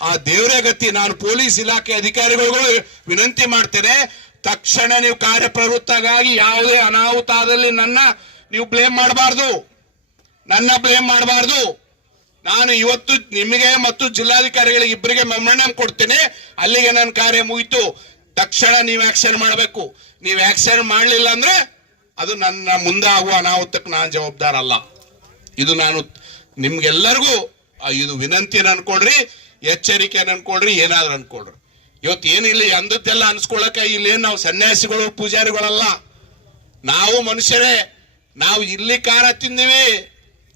ಆ ದೇವರೇ ಗತಿ, ನಾನು ಪೊಲೀಸ್ ಇಲಾಖೆ ಅಧಿಕಾರಿಗಳು ವಿನಂತಿ ಮಾಡ್ತೇನೆ. ತಕ್ಷಣ ನೀವು ಕಾರ್ಯಪ್ರವೃತ್ತಗಾಗಿ ಯಾವುದೇ ಅನಾಹುತ ಆದಲ್ಲಿ ನನ್ನ ನೀವು ಬ್ಲೇಮ್ ಮಾಡಬಾರ್ದು. ನನ್ನ ಬ್ಲೇಮ್ ಮಾಡಬಾರ್ದು. ನಾನು ಇವತ್ತು ನಿಮಗೆ ಮತ್ತು ಜಿಲ್ಲಾಧಿಕಾರಿಗಳಿಗೆ ಇಬ್ಬರಿಗೆ ಮೆಮೊರಾಂಡಮ್ ಕೊಡ್ತೇನೆ. ಅಲ್ಲಿಗೆ ನನ್ನ ಕಾರ್ಯ ಮುಗಿತು. ತಕ್ಷಣ ನೀವು ಆಕ್ಷನ್ ಮಾಡಬೇಕು. ನೀವು ಆಕ್ಷನ್ ಮಾಡಲಿಲ್ಲ ಅಂದ್ರೆ ಅದು ನನ್ನ ಮುಂದೆ ಆಗುವ ಅನಾಹುತಕ್ಕೆ ನಾನು ಜವಾಬ್ದಾರ ಅಲ್ಲ ಇದು ನಾನು ನಿಮ್ಗೆಲ್ಲರಿಗೂ ಇದು ವಿನಂತಿ ಅನ್ಕೊಡ್ರಿ. ಎಚ್ಚರಿಕೆಯನ್ನು ಅನ್ಕೊಳ್ರಿ, ಏನಾದ್ರು ಅನ್ಕೊಳ್ರಿ. ಇವತ್ತು ಏನಿಲ್ಲ ಅಂದದ್ದೆಲ್ಲ ಅನ್ಸ್ಕೊಳಕ ಇಲ್ಲೇನು ನಾವು ಸನ್ಯಾಸಿಗಳು, ಪೂಜಾರಿಗಳಲ್ಲ. ನಾವು ಮನುಷ್ಯರೇ, ನಾವು ಇಲ್ಲಿ ಖಾರ ತಿಂದಿವಿ,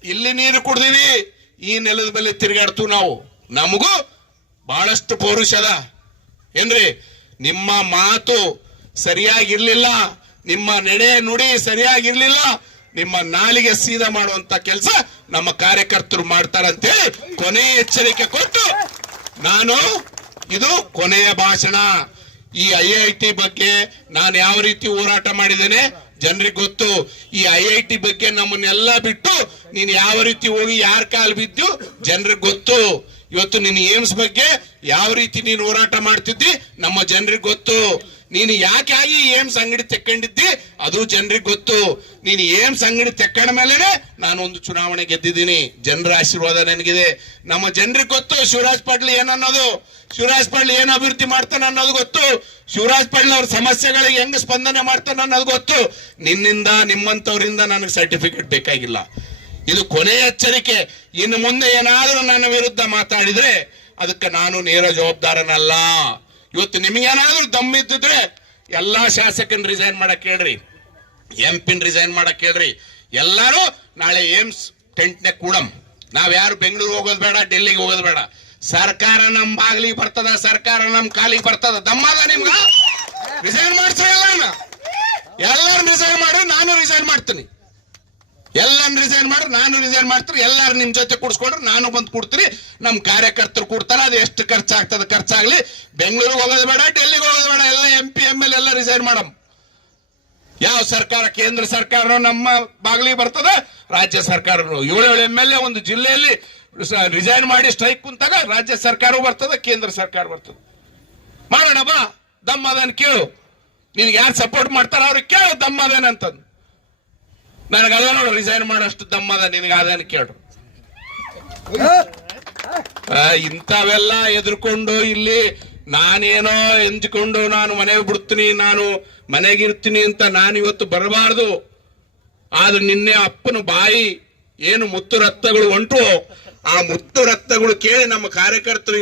ಇಲ್ಲಿ ನೀರು ಕುಡ್ದಿವಿ, ಈ ನೆಲದ ಮೇಲೆ ತಿರುಗಾಡ್ತು ನಾವು. ನಮಗೂ ಬಹಳಷ್ಟು ಪೌರುಷದ ಏನ್ರಿ, ನಿಮ್ಮ ಮಾತು ಸರಿಯಾಗಿರ್ಲಿಲ್ಲ, ನಿಮ್ಮ ನಡೆ ನುಡಿ ಸರಿಯಾಗಿರ್ಲಿಲ್ಲ, ನಿಮ್ಮ ನಾಲಿಗೆ ಸೀದಾ ಮಾಡುವಂತ ಕೆಲಸ ನಮ್ಮ ಕಾರ್ಯಕರ್ತರು ಮಾಡ್ತಾರಂತೇಳಿ ಕೊನೆ ಎಚ್ಚರಿಕೆ ಕೊಟ್ಟು ನಾನು ಇದು ಕೊನೆಯ ಭಾಷಣ. ಈ ಐ ಐ ಟಿ ಬಗ್ಗೆ ನಾನು ಯಾವ ರೀತಿ ಹೋರಾಟ ಮಾಡಿದ್ದೇನೆ ಜನರಿಗೆ ಗೊತ್ತು. ಈ ಐ ಐ ಟಿ ಬಗ್ಗೆ ನಮ್ಮನ್ನೆಲ್ಲ ಬಿಟ್ಟು ನೀನು ಯಾವ ರೀತಿ ಹೋಗಿ ಯಾರ ಕಾಲು ಬಿದ್ದು ಜನರಿಗೆ ಗೊತ್ತು. ಇವತ್ತು ನಿನ್ನ ಏಮ್ಸ್ ಬಗ್ಗೆ ಯಾವ ರೀತಿ ನೀನು ಹೋರಾಟ ಮಾಡ್ತಿದ್ದಿ ನಮ್ಮ ಜನರಿಗೆ ಗೊತ್ತು. ನೀನು ಯಾಕೆ ಆಗಿ ಏಮ್ಸ್ ಅಂಗಡಿ ತೆಕ್ಕೊಂಡಿದ್ದಿ? ಅದು ಜನರಿಗೆ ಗೊತ್ತು. ನೀನು ಏಮ್ಸ್ ಸಂಗಡಿ ತೆಕ್ಕೊಂಡ ಮೇಲೆನೆ ನಾನು ಒಂದು ಚುನಾವಣೆ ಗೆದ್ದಿದ್ದೀನಿ. ಜನರ ಆಶೀರ್ವಾದ ನನಗಿದೆ. ನಮ್ಮ ಜನರಿಗೆ ಗೊತ್ತು ಶಿವರಾಜ್ ಪಾಟೀಲ್ ಏನನ್ನೋದು. ಶಿವರಾಜ್ ಪಾಟೀಲ್ ಏನು ಅಭಿವೃದ್ಧಿ ಮಾಡ್ತಾನೆ ಅನ್ನೋದು ಗೊತ್ತು. ಶಿವರಾಜ್ ಪಾಟೀಲ್ ಅವ್ರ ಸಮಸ್ಯೆಗಳಿಗೆ ಹೆಂಗ್ ಸ್ಪಂದನೆ ಮಾಡ್ತಾನೆ ಅನ್ನೋದು ಗೊತ್ತು. ನಿನ್ನಿಂದ, ನಿಮ್ಮಂತವರಿಂದ ನನಗೆ ಸರ್ಟಿಫಿಕೇಟ್ ಬೇಕಾಗಿಲ್ಲ. ಇದು ಕೊನೆಯ ಎಚ್ಚರಿಕೆ. ಇನ್ನು ಮುಂದೆ ಏನಾದರೂ ನನ್ನ ವಿರುದ್ಧ ಮಾತಾಡಿದ್ರೆ ಅದಕ್ಕೆ ನಾನು ನೇರ ಜವಾಬ್ದಾರನಲ್ಲ. ಇವತ್ತು ನಿಮಗೇನಾದ್ರೂ ದಮ್ಮಿದ್ದಿದ್ರೆ ಎಲ್ಲಾ ಶಾಸಕನ ರಿಸೈನ್ ಮಾಡಕ್ ಹೇಳ್ರಿ. ಎಂ ಪಿನ್ ರಿಸೈನ್ ಮಾಡಕ್ ಹೇಳ್ರಿ. ಎಲ್ಲಾರು ನಾಳೆ ಏಮ್ಸ್ ಟೆಂಟ್ನೆ ಕೂಡಮ್ ನಾವ್ ಯಾರು ಬೆಂಗಳೂರು ಹೋಗೋದು ಬೇಡ, ಡೆಲ್ಲಿಗೆ ಹೋಗೋದು ಬೇಡ. ಸರ್ಕಾರ ನಮ್ ಬಾಗ್ಲಿಗೆ ಬರ್ತದ, ಸರ್ಕಾರ ನಮ್ ಕಾಲಿಗೆ ಬರ್ತದ. ದಮ್ಮದ ನಿಮ್ಗ? ರಿಸೈನ್ ಮಾಡ್ಸಲ್ಲ ಎಲ್ಲಾರು ರಿಸೈನ್ ಮಾಡಿ, ನಾನು ರಿಸೈನ್ ಮಾಡ್ತೀನಿ. ಎಲ್ಲಾನು ರಿಸೈನ್ ಮಾಡ್ರಿ, ನಾನು ರಿಸೈನ್ ಮಾಡ್ತೀರಿ ಎಲ್ಲಾರು ನಿಮ್ ಜೊತೆ ಕೂಡಿಸ್ಕೊಡ್ರಿ, ನಾನು ಬಂದು ಕೊಡ್ತೀರಿ ನಮ್ಮ ಕಾರ್ಯಕರ್ತರು ಕೊಡ್ತಾರೆ, ಅದು ಎಷ್ಟು ಖರ್ಚಾಗ್ತದೆ, ಖರ್ಚಾಗ್ಲಿ. ಬೆಂಗಳೂರಿಗೆ ಹೋಗೋದು ಬೇಡ, ಡೆಲ್ಲಿಗೆ ಹೋಗೋದು ಬೇಡ, ಎಲ್ಲ ಎಂ ಪಿ ಎಂ ಎಲ್ ಎಲ್ಲ ರಿಸೈನ್ ಮಾಡಮ್. ಯಾವ ಸರ್ಕಾರ, ಕೇಂದ್ರ ಸರ್ಕಾರ ನಮ್ಮ ಬಾಗಿಲಿಗೆ ಬರ್ತದ, ರಾಜ್ಯ ಸರ್ಕಾರ ಏಳು ಏಳು ಎಂ ಎಲ್ ಎ ಒಂದು ಜಿಲ್ಲೆಯಲ್ಲಿ ರಿಸೈನ್ ಮಾಡಿ ಸ್ಟ್ರೈಕ್ ಕುಂತಾಗ ರಾಜ್ಯ ಸರ್ಕಾರ ಬರ್ತದ, ಕೇಂದ್ರ ಸರ್ಕಾರ ಬರ್ತದ. ಮಾಡೋಣ ಬಾ ದಮ್ಮ ಅದನ್ನು ಕೇಳು. ನಿನ್ಗೆ ಯಾರು ಸಪೋರ್ಟ್ ಮಾಡ್ತಾರ ಅವ್ರಿಗೆ ಕೇಳು ದಮ್ಮ ಅದೇನ ಅಂತಂದು ನನಗೆ ಅದ ನೋಡು ರಿಸೈನ್ ಮಾಡೋಷ್ಟು ದಮ್ಮದ ನಿನಗೆ ಅದೇನು ಕೇಳು ಇಂಥವೆಲ್ಲ ಎದುರ್ಕೊಂಡು ಇಲ್ಲಿ ನಾನೇನೋ ಎಂಜಿಕೊಂಡು ನಾನು ಮನೆಗೆ ಬಿಡ್ತೀನಿ ನಾನು ಮನೆಗಿರ್ತೀನಿ ಅಂತ ನಾನು ಇವತ್ತು ಬರಬಾರ್ದು. ಆದ್ರೆ ನಿನ್ನೆ ಅಪ್ಪನ ಬಾಯಿ ಏನು ಮುತ್ತು ರಕ್ತಗಳು ಹೊಂಟು ಆ ಮುತ್ತು ರಕ್ತಗಳು ಕೇಳಿ ನಮ್ಮ ಕಾರ್ಯಕರ್ತರು ಇಲ್ಲಿ